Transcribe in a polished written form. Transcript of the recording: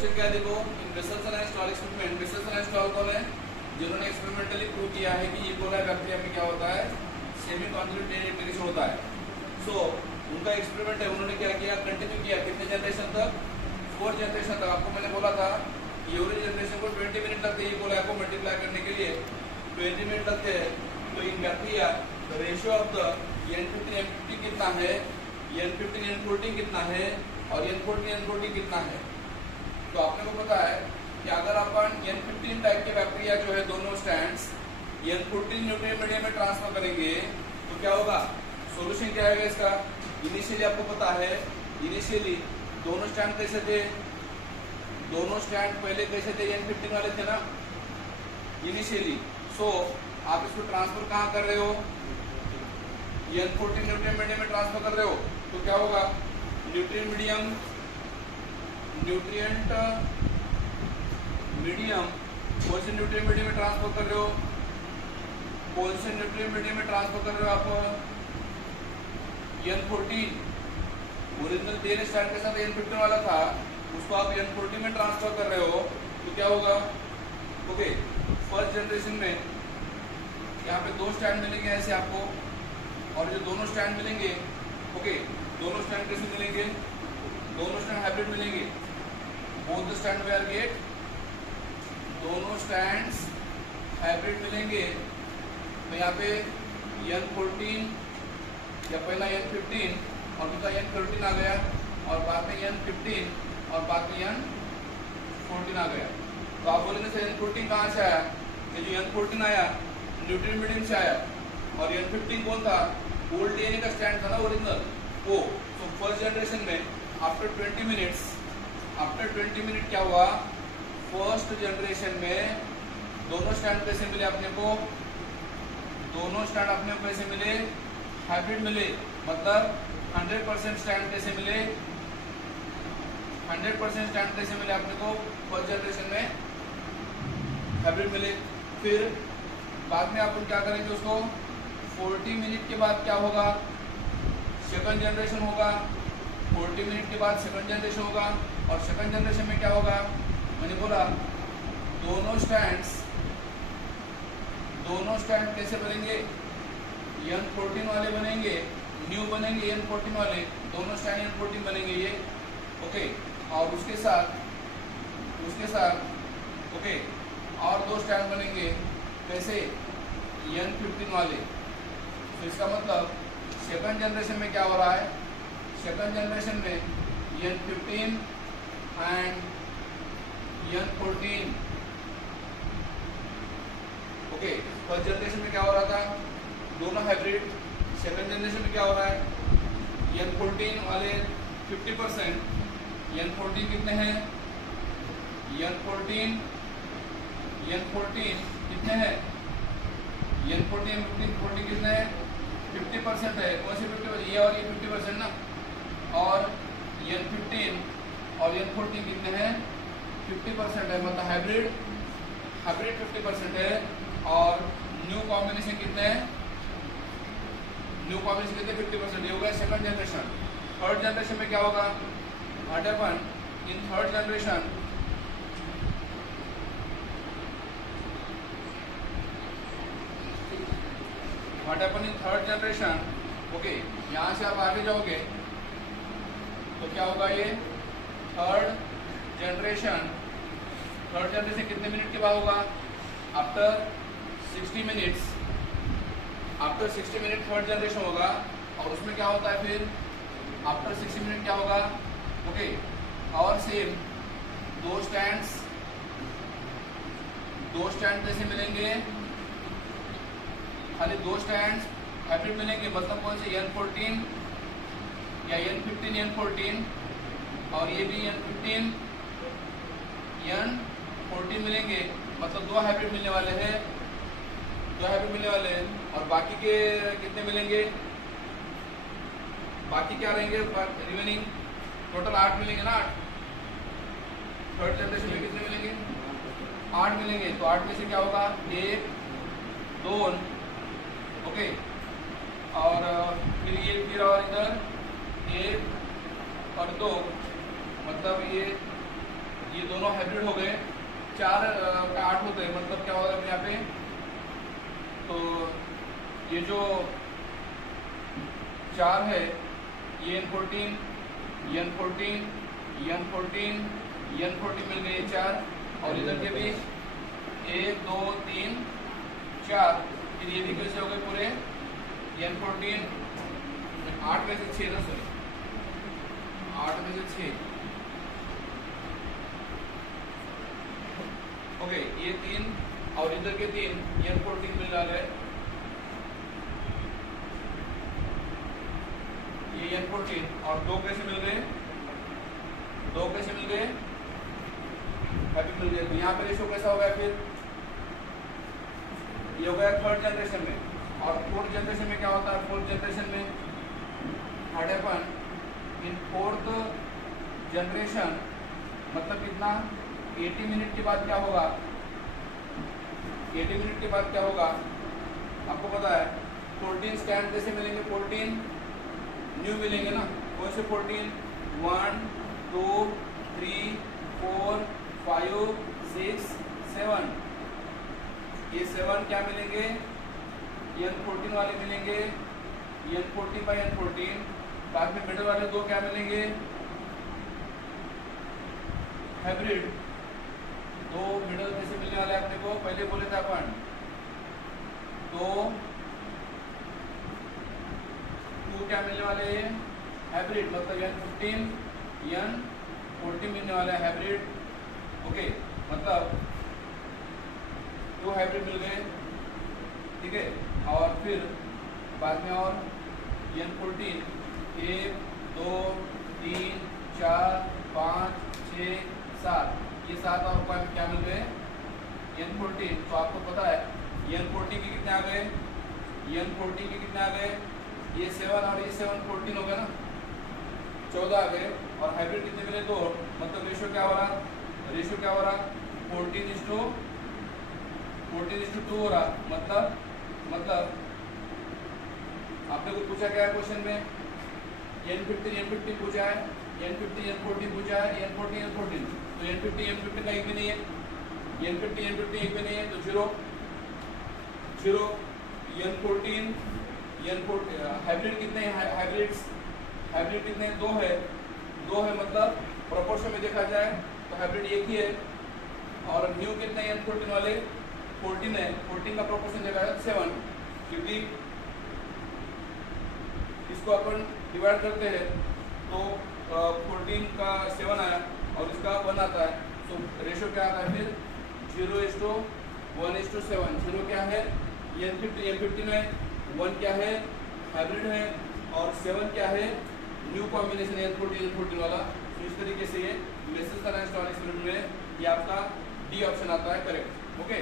Question क्या है देखो, इन Meselson and Stahl experiment, Meselson and Stahl कौन है, जिन्होंने एक्सपेरिमेंटली प्रूव किया है कि इकोलाई बैक्टीरिया में क्या होता है, सेमी कॉन्जुगेट डीएनए इंटीग्रेशन होता है। सो उनका एक्सपेरिमेंट है, उन्होंने क्या किया, कंटिन्यू किया कितने जनरेशन तक, 4 जनरेशन तक। आपको मैंने बोला था एवरी जनरेशन को 20 मिनट लगते हैं इकोलाई को मल्टीप्लाई करने के लिए, 20 मिनट लगते हैं। तो इन bacteria the ratio of the N15 N50 कितना है, N15 N14 कितना है और N14 N14 कितना है। तो आपने को पता है कि अगर अपन N15 टाइप के बैक्टीरिया जो है दोनों स्टैंड्स N14 न्यूट्रिएंट मीडियम में ट्रांसफर करेंगे तो क्या होगा, सॉल्यूशन क्या आएगा इसका। इनिशियली आपको पता है, इनिशियली दोनों स्टैंड कैसे थे, दोनों स्टैंड पहले कैसे थे, N15 वाले थे ना इनिशियली। सो आप इसको ट्रांसफर कहाँ कर रहे हो, N14 न्यूट्रिएंट मीडियम में ट्रांसफर कर रहे हो। तो क्या होगा, न्यूट्रिएंट मीडियम कौन से न्यूट्रिएंट मीडियम में ट्रांसफर कर रहे हो, कौन से न्यूट्रिएंट मीडियम में ट्रांसफर कर रहे हो आप, N14। ओरिजिनल तेल स्टैंड के साथ N15 वाला था, उसको आप N14 में ट्रांसफर कर रहे हो। तो क्या होगा, ओके फर्स्ट जनरेशन में यहाँ पे 2 स्टैंड मिलेंगे ऐसे आपको, और जो दोनों स्टैंड मिलेंगे, ओके दोनों स्टैंड कैसे मिलेंगे, दोनों स्टैंड हाइब्रिड मिलेंगे, both the stand where get, दोनों स्टैंड्स हाइब्रिड मिलेंगे। तो यहाँ पे N14 या पहला N15 और दूसरा N13 आ गया, और बाद में N15 और बाद में N14 आ गया। तो आप बोलेंगे सर N14 कहाँ से आया, ये जो N14 आया न्यूट्रिएंट मीडियम से आया, और N15 कौन था, ओल्ड डीएनए का स्टैंड था ना ओरिजिनल वो। तो फर्स्ट जनरेशन में आफ्टर 20 मिनट क्या हुआ, फर्स्ट जनरेशन में दोनों स्टैंड कैसे मिले अपने को, दोनों स्टैंड अपने को कैसे मिले, हाइब्रिड मिले। मतलब 100% स्टैंड कैसे मिले, 100% स्टैंड कैसे मिले अपने को, फर्स्ट जनरेशन में हाइब्रिड मिले। फिर बाद में अपन क्या करेंगे उसको, 40 मिनट के बाद क्या होगा, सेकंड जनरेशन होगा, 40 मिनट के बाद सेकंड जनरेशन होगा। और सेकंड जनरेशन में क्या होगा, मैंने बोला दोनों स्टैंड कैसे बनेंगे, N14 वाले बनेंगे, न्यू बनेंगे N14 वाले, दोनों स्टैंड N14 बनेंगे ये, ओके। और उसके साथ ओके और 2 स्टैंड बनेंगे कैसे, N15 वाले। तो इसका मतलब सेकंड जनरेशन में क्या हो रहा है, सेकंड जनरेशन में N15 and N14, okay. First generation में क्या हो रहा था, दोनों हाइब्रिड। सेकंड जनरेशन में क्या हो रहा है, N14 वाले 50%, N14 कितने हैं, N14 कितने हैं, N14 14 कितने हैं, 50% है। कौन से 50%, ये और ये 50% ना, और N15 और N14 कितने हैं, 50% है। मतलब हाइब्रिड 50% है, और न्यू कॉम्बिनेशन कितने हैं, न्यू कॉम्बिनेशन कितने, 50%। ये हो गया सेकंड जनरेशन। थर्ड जनरेशन में क्या होगा, what happen in third generation, okay. यहाँ से आप आगे जाओगे तो क्या होगा, ये थर्ड जनरेशन कितने मिनट के बाद होगा, आफ्टर 60 मिनट्स, थर्ड जनरेशन होगा। और उसमें क्या होता है फिर, आफ्टर 60 मिनट क्या होगा, ओके। और सेम 2 स्टैंड कैसे मिलेंगे, खाली 2 स्टैंड हाइब्रिड मिलेंगे। मतलब कौन से, N14 या N15 N14, और ये भी N15 N14 मिलेंगे। मतलब 2 हाइब्रिड मिलने वाले हैं, और बाकी के कितने मिलेंगे, बाकी क्या रहेंगे, रिमेनिंग टोटल 8 मिलेंगे ना, 8। थर्ड जनरेशन में कितने मिलेंगे, 8 मिलेंगे। तो 8 में से क्या होगा, 1 2, ओके। और फिर और इधर 1 और 2, मतलब ये दोनों दोनों हाइब्रिड हो गए, 4 का 8 होते हैं, मतलब क्या होगा यहाँ पे, तो ये जो 4 है ये N14 N14 N14 N14 मिल गए 4, और इधर के भी 1 2 3 4, फिर ये भी कैसे हो गए पूरे N14, 8 में से 6 ना, सॉरी 8 में से 6, ओके ये 3 और इधर के 3 N14 मिल गए, ये N14 और 2 कैसे मिल गए, 2 कैसे मिल गए, हैप्पी मिल गए। तो यहाँ पे रेशियो कैसा हो गया, फिर ये हो गया थर्ड जनरेशन में, और फोर्थ जनरेशन में क्या होता है, फोर्थ जनरेशन में what happen in fourth generation, मतलब कितना 80 मिनट के बाद क्या होगा, 80 मिनट के बाद क्या होगा आपको पता है, 14 स्टैंड कैसे मिलेंगे, 14 न्यू मिलेंगे ना, कौन से 14, 1 2 3 4 5 6 7, ये 7 क्या मिलेंगे, N14 वाले मिलेंगे, N14 बाई N14, बाद में मिडल वाले 2 क्या मिलेंगे, हाइब्रिड 2 मिडल कैसे मिलने वाले अपने को, पहले बोले थे अपन 2 क्या मिलने वाले हैं, हाइब्रिड, मतलब N15 N14 मिलने वाला है हाइब्रिड, ओके, मतलब 2 हाइब्रिड मिल गए, ठीक है, और फिर बाद में और N14 1 2 3 4 5 6 7, ये 7 और क्या मिल गए N14, तो आपको पता है N14 के कितने आ गए, N14 के कितने आ गए, ये 7 और ये 7 14 हो गया ना, 14 आ गए, और हाइब्रिड कितने मिले 2, मतलब रेशियो क्या हो रहा, रेशियो क्या हो रहा 14:2 हो रहा, मतलब आपने को पूछा क्या है क्वेश्चन में, N15 पूछा है, N15 N14 पूछा है, N14 N14, तो N15 का एक भी नहीं है, N15 एक भी नहीं है, तो 0 N14 हाइब्रिड कितने हैं, हाइब्रिड कितने हैं, 2 है, मतलब प्रोपोर्शन में देखा जाए तो हाइब्रिड एक ही है, और न्यू कितने हैं N14 वाले 14 है, 14 का प्रोपोर्शन देखा जाए 7, क्योंकि इसको अपन डिवाइड करते हैं तो 14 का 7 आया और इसका 1 आता है, तो रेशियो क्या आता है फिर 0:1:7, 0 क्या है N15 है, 1 क्या है हाइब्रिड है, और 7 क्या है न्यू कॉम्बिनेशन N14 वाला। तो इस तरीके से ये मैसेज करना है में, ये आपका डी ऑप्शन आता है करेक्ट, ओके।